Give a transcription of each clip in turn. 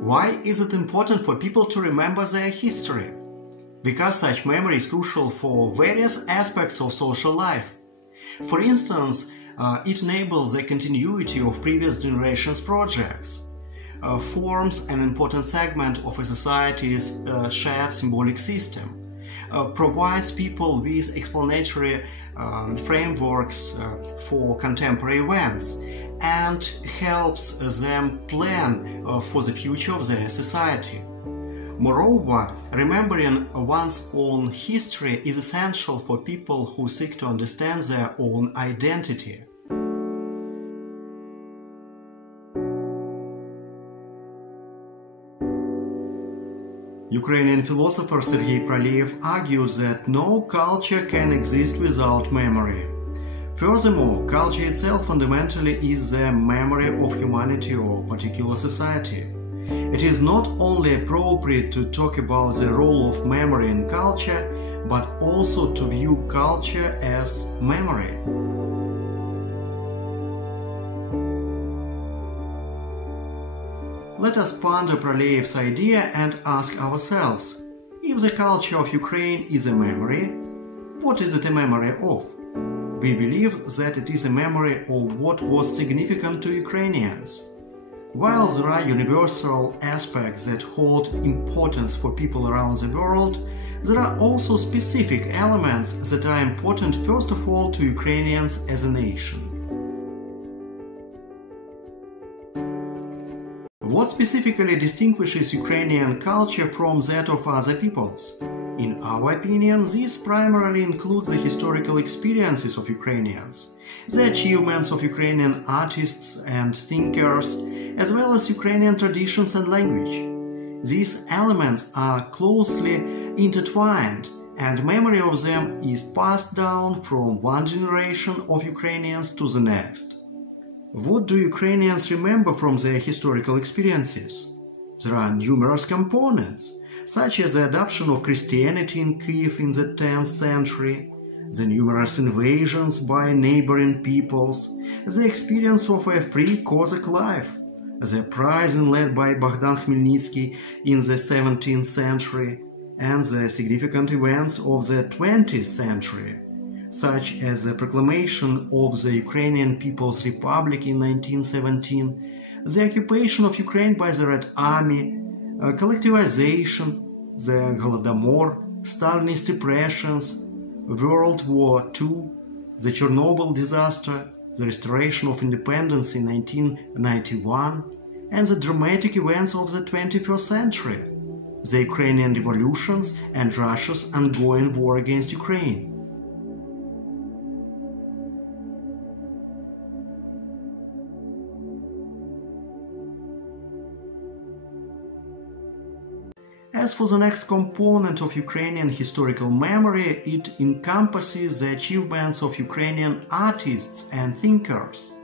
Why is it important for people to remember their history? Because such memory is crucial for various aspects of social life. For instance, it enables the continuity of previous generations' projects, forms an important segment of a society's shared symbolic system, provides people with explanatory frameworks for contemporary events, and helps them plan for the future of their society. Moreover, remembering one's own history is essential for people who seek to understand their own identity. Ukrainian philosopher Sergei Praliev argues that no culture can exist without memory. Furthermore, culture itself fundamentally is the memory of humanity or particular society. It is not only appropriate to talk about the role of memory in culture, but also to view culture as memory. Let us ponder Praliev's idea and ask ourselves, if the culture of Ukraine is a memory, what is it a memory of? We believe that it is a memory of what was significant to Ukrainians. While there are universal aspects that hold importance for people around the world, there are also specific elements that are important first of all to Ukrainians as a nation. What specifically distinguishes Ukrainian culture from that of other peoples? In our opinion, this primarily includes the historical experiences of Ukrainians, the achievements of Ukrainian artists and thinkers, as well as Ukrainian traditions and language. These elements are closely intertwined, and memory of them is passed down from one generation of Ukrainians to the next. What do Ukrainians remember from their historical experiences? There are numerous components, such as the adoption of Christianity in Kiev in the 10th century, the numerous invasions by neighboring peoples, the experience of a free Cossack life, the uprising led by Bogdan Khmelnytsky in the 17th century, and the significant events of the 20th century, such as the proclamation of the Ukrainian People's Republic in 1917, the occupation of Ukraine by the Red Army, collectivization, the Holodomor, Stalinist repressions, World War II, the Chernobyl disaster, the restoration of independence in 1991, and the dramatic events of the 21st century, the Ukrainian revolutions and Russia's ongoing war against Ukraine. As for the next component of Ukrainian historical memory, it encompasses the achievements of Ukrainian artists and thinkers.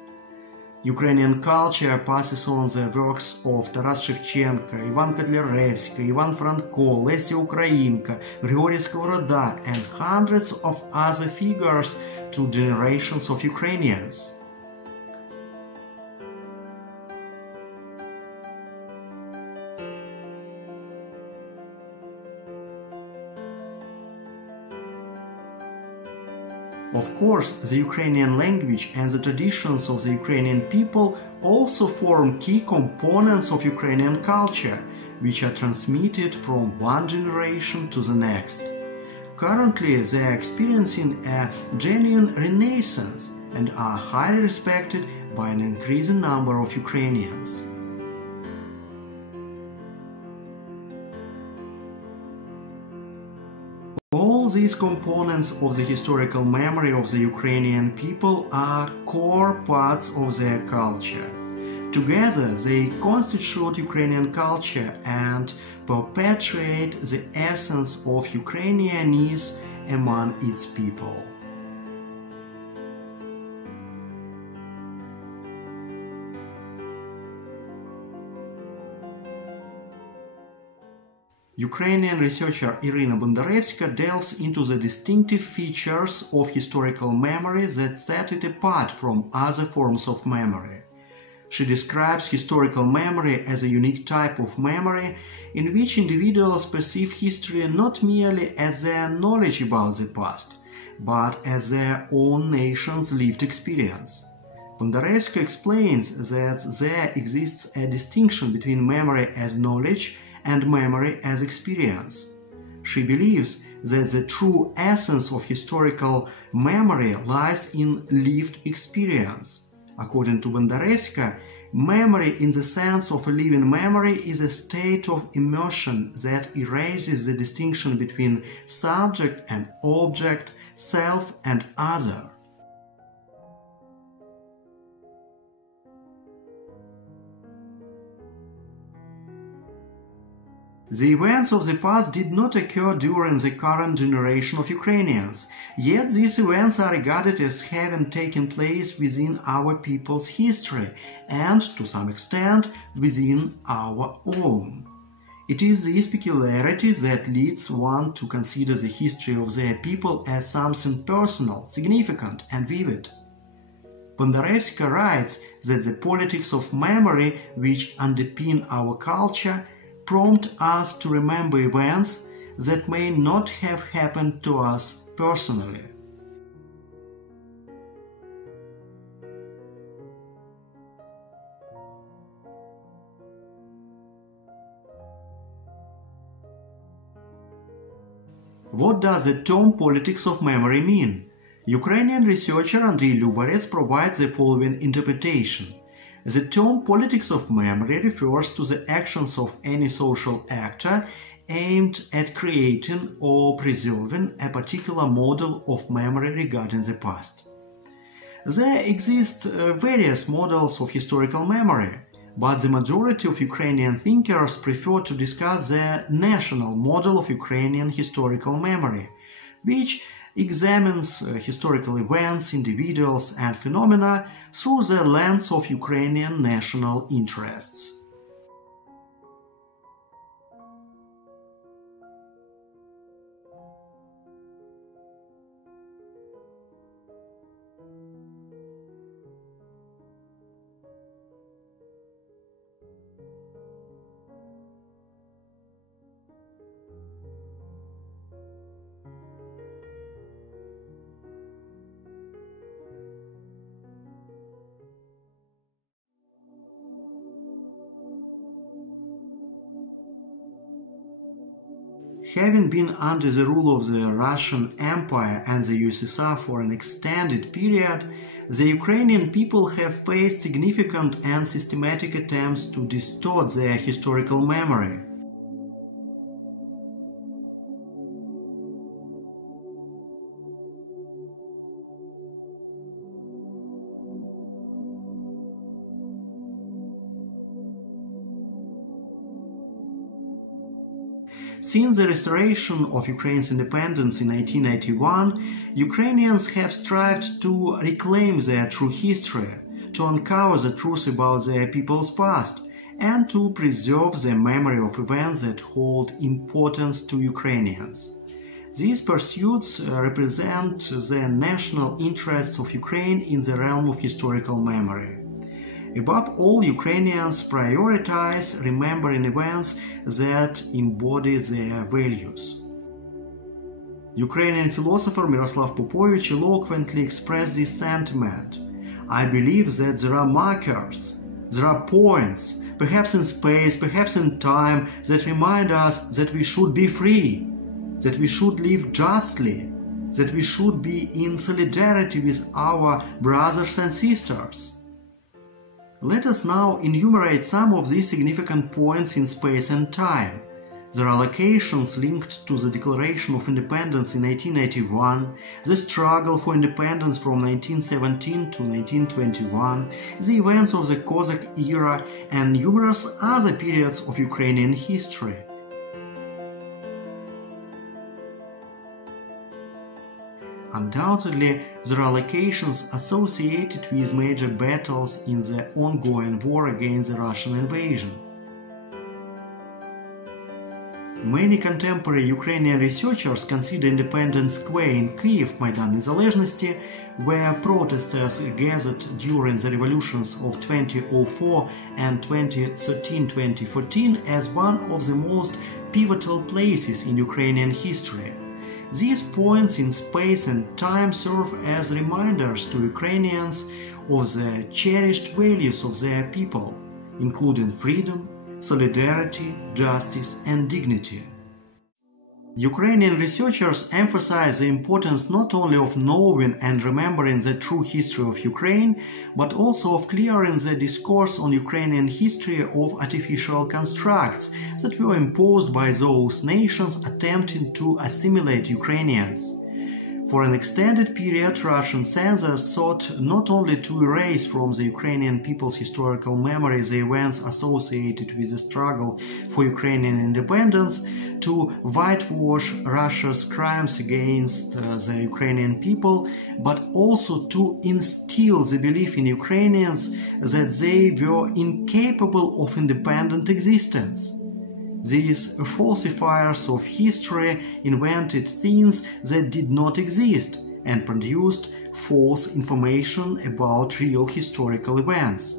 Ukrainian culture passes on the works of Taras Shevchenko, Ivan Kotlяревський, Ivan Franko, Lesya Ukrainka, Grigory Skovroda, and hundreds of other figures to generations of Ukrainians. Of course, the Ukrainian language and the traditions of the Ukrainian people also form key components of Ukrainian culture, which are transmitted from one generation to the next. Currently, they are experiencing a genuine renaissance and are highly respected by an increasing number of Ukrainians. All these components of the historical memory of the Ukrainian people are core parts of their culture. Together, they constitute Ukrainian culture and perpetuate the essence of Ukrainianness among its people. Ukrainian researcher Irina Bondarevska delves into the distinctive features of historical memory that set it apart from other forms of memory. She describes historical memory as a unique type of memory in which individuals perceive history not merely as their knowledge about the past, but as their own nation's lived experience. Bondarevska explains that there exists a distinction between memory as knowledge and memory as experience. She believes that the true essence of historical memory lies in lived experience. According to Bondarevska, memory in the sense of a living memory is a state of immersion that erases the distinction between subject and object, self and other. The events of the past did not occur during the current generation of Ukrainians, yet these events are regarded as having taken place within our people's history and, to some extent, within our own. It is this peculiarity that leads one to consider the history of their people as something personal, significant and vivid. Bondarevska writes that the politics of memory which underpin our culture prompt us to remember events that may not have happened to us personally. What does the term politics of memory mean? Ukrainian researcher Andrei Lyubarets provides the following interpretation. The term politics of memory refers to the actions of any social actor aimed at creating or preserving a particular model of memory regarding the past. There exist various models of historical memory, but the majority of Ukrainian thinkers prefer to discuss the national model of Ukrainian historical memory, which examines historical events, individuals and phenomena through the lens of Ukrainian national interests. Having been under the rule of the Russian Empire and the USSR for an extended period, the Ukrainian people have faced significant and systematic attempts to distort their historical memory. Since the restoration of Ukraine's independence in 1991, Ukrainians have strived to reclaim their true history, to uncover the truth about their people's past, and to preserve the memory of events that hold importance to Ukrainians. These pursuits represent the national interests of Ukraine in the realm of historical memory. Above all, Ukrainians prioritize remembering events that embody their values. Ukrainian philosopher Miroslav Popovich eloquently expressed this sentiment. I believe that there are markers, there are points, perhaps in space, perhaps in time, that remind us that we should be free, that we should live justly, that we should be in solidarity with our brothers and sisters. Let us now enumerate some of these significant points in space and time. There are locations linked to the Declaration of Independence in 1881, the struggle for independence from 1917 to 1921, the events of the Cossack era, and numerous other periods of Ukrainian history. Undoubtedly, there are locations associated with major battles in the ongoing war against the Russian invasion. Many contemporary Ukrainian researchers consider Independence Square in Kyiv, Maidan Nezalezhnosti, where protesters gathered during the revolutions of 2004 and 2013-2014 as one of the most pivotal places in Ukrainian history. These points in space and time serve as reminders to Ukrainians of the cherished values of their people, including freedom, solidarity, justice, and dignity. Ukrainian researchers emphasize the importance not only of knowing and remembering the true history of Ukraine, but also of clearing the discourse on Ukrainian history of artificial constructs that were imposed by those nations attempting to assimilate Ukrainians. For an extended period, Russian censors sought not only to erase from the Ukrainian people's historical memory the events associated with the struggle for Ukrainian independence, to whitewash Russia's crimes against the Ukrainian people, but also to instill the belief in Ukrainians that they were incapable of independent existence. These falsifiers of history invented things that did not exist and produced false information about real historical events.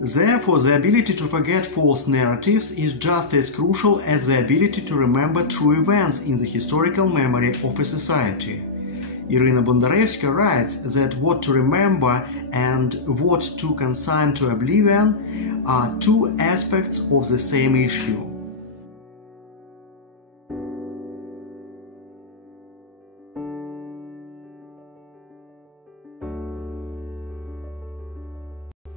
Therefore, the ability to forget false narratives is just as crucial as the ability to remember true events in the historical memory of a society. Irina Bondarevska writes that what to remember and what to consign to oblivion are two aspects of the same issue.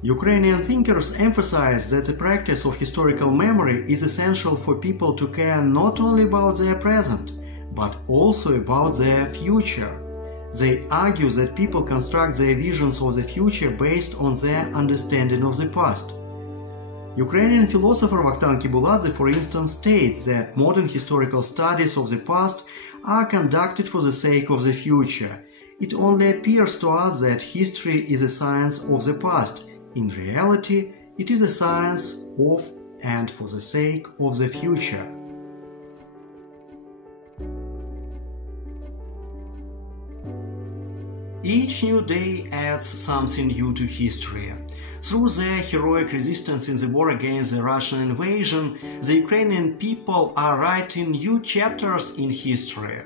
Ukrainian thinkers emphasize that the practice of historical memory is essential for people to care not only about their present, but also about their future. They argue that people construct their visions of the future based on their understanding of the past. Ukrainian philosopher Vakhtang Kibuladze, for instance, states that modern historical studies of the past are conducted for the sake of the future. It only appears to us that history is a science of the past. In reality, it is a science of and for the sake of the future. Each new day adds something new to history. Through their heroic resistance in the war against the Russian invasion, the Ukrainian people are writing new chapters in history.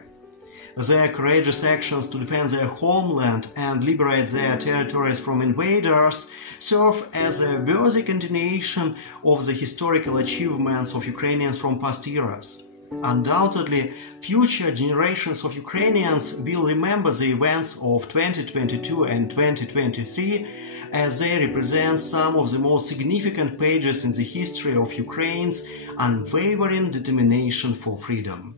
Their courageous actions to defend their homeland and liberate their territories from invaders serve as a worthy continuation of the historical achievements of Ukrainians from past eras. Undoubtedly, future generations of Ukrainians will remember the events of 2022 and 2023 as they represent some of the most significant pages in the history of Ukraine's unwavering determination for freedom.